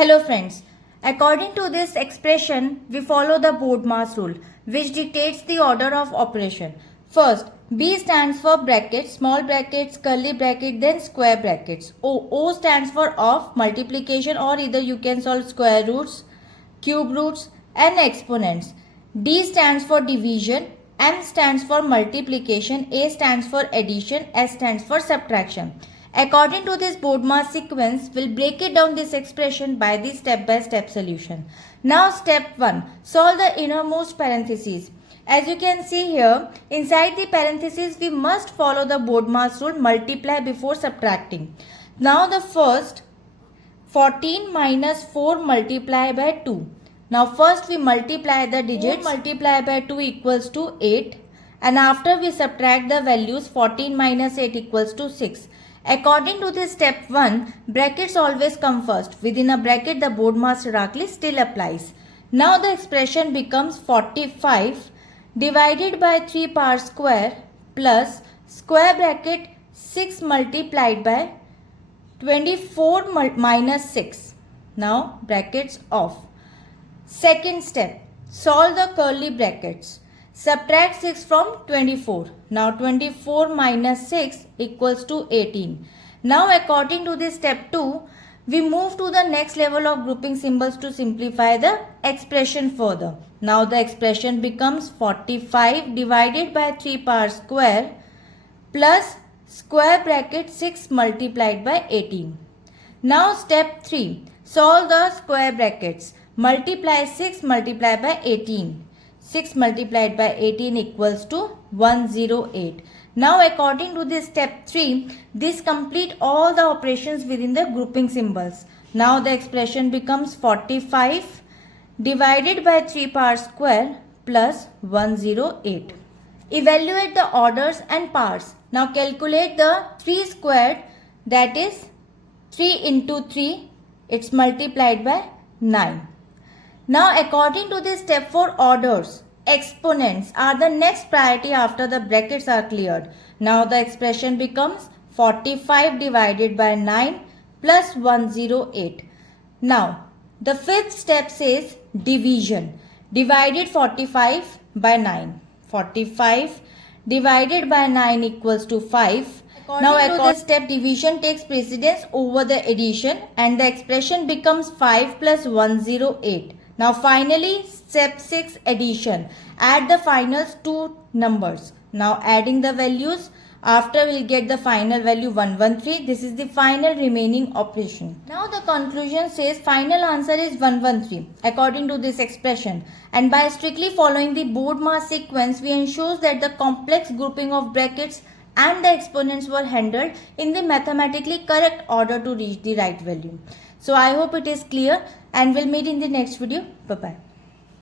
Hello friends, according to this expression, we follow the BODMAS rule which dictates the order of operation. First, B stands for brackets, small brackets, curly bracket, then square brackets. O stands for of, multiplication, or either you can solve square roots, cube roots and exponents. D stands for division, M stands for multiplication, A stands for addition, S stands for subtraction. According to this BODMAS sequence, we'll break it down this expression by the step-by-step solution. Now step 1. Solve the innermost parentheses. As you can see here, inside the parentheses we must follow the BODMAS rule, multiply before subtracting. Now the first 14 minus 4 multiply by 2. Now first we multiply the digits. 4 multiply by 2 equals to 8, and after we subtract the values, 14 minus 8 equals to 6. According to this step 1, brackets always come first. Within a bracket, the BODMAS hierarchy still applies. Now the expression becomes 45 divided by 3 power square plus square bracket 6 multiplied by 24 minus 6. Now brackets off. Second step, solve the curly brackets. Subtract 6 from 24. Now 24 minus 6 equals to 18. Now according to this step 2, we move to the next level of grouping symbols to simplify the expression further. Now the expression becomes 45 divided by 3 power square plus square bracket 6 multiplied by 18. Now step 3, solve the square brackets. Multiply 6 multiplied by 18. 6 multiplied by 18 equals to 108. Now according to this step 3, this complete all the operations within the grouping symbols. Now the expression becomes 45 divided by 3 power square plus 108. Evaluate the orders and powers. Now calculate the 3 squared, that is 3 into 3, it's multiplied by 9. Now according to this step 4 orders, exponents are the next priority after the brackets are cleared. Now the expression becomes 45 divided by 9 plus 108. Now the fifth step says division. Divided 45 by 9. 45 divided by 9 equals to 5. According to this step, division takes precedence over the addition and the expression becomes 5 plus 108. Now finally step 6 addition. Add the final two numbers. Now adding the values, after we'll get the final value 113. This is the final remaining operation. Now the conclusion says final answer is 113 according to this expression, and by strictly following the BODMAS sequence we ensure that the complex grouping of brackets and the exponents were handled in the mathematically correct order to reach the right value. So I hope it is clear, and we'll meet in the next video. Bye bye.